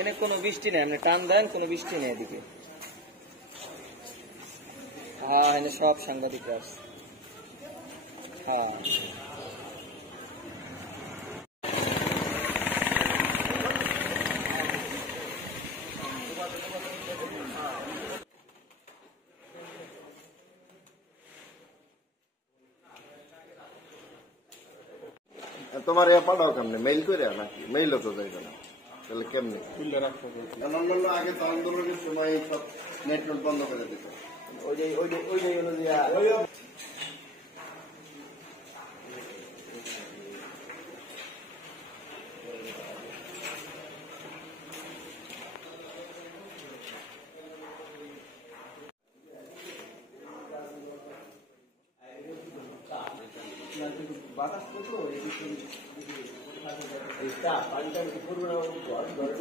এখানে কোনো বৃষ্টি নেই, আপনি টান দেন কোনো বৃষ্টি নেই এদিকে। হ্যাঁ এখানে সব সাংবাদিক আছে। হ্যাঁ তোমার ইয়া পাঠাও কেমনে? মেইল করে নাকি? মেইলও তো যাইবে না, তাহলে কেমনে? অন্যান্য আগে তো আন্দোলনের সময় সব নেটওয়ার্ক বন্ধ করে দিত। ওইটাই হলো যে বাতাস কত এইটা পানিটা করবো না ঘর ঘরে